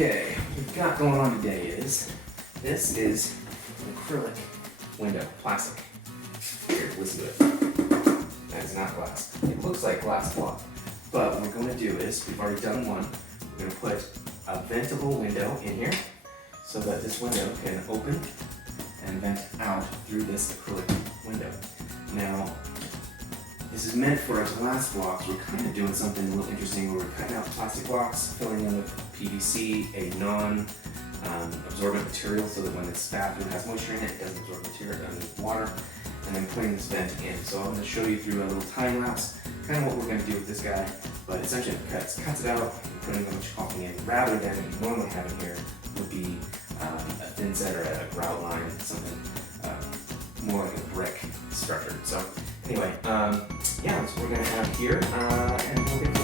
Okay, what we've got going on today is, this is an acrylic window, plastic. Here, listen to it. That is not glass. It looks like glass block. But what we're going to do is, we've already done one, we're going to put a ventable window in here so that this window can open and vent out through this acrylic window. Now, this is meant for our glass blocks. We're kind of doing something a little interesting where we're cutting out plastic blocks, filling them with PVC, a non-absorbent material, so that when this bathroom has moisture in it, it doesn't absorb material underneath water, and then putting this vent in. So I'm going to show you through a little time lapse, kind of what we're going to do with this guy, but essentially it cuts it out, putting a bunch of caulking in, rather than what you normally have in here would be a thin set or a grout line, something more like a brick structure. So anyway, yeah, that's what we're going to have here, and we'll get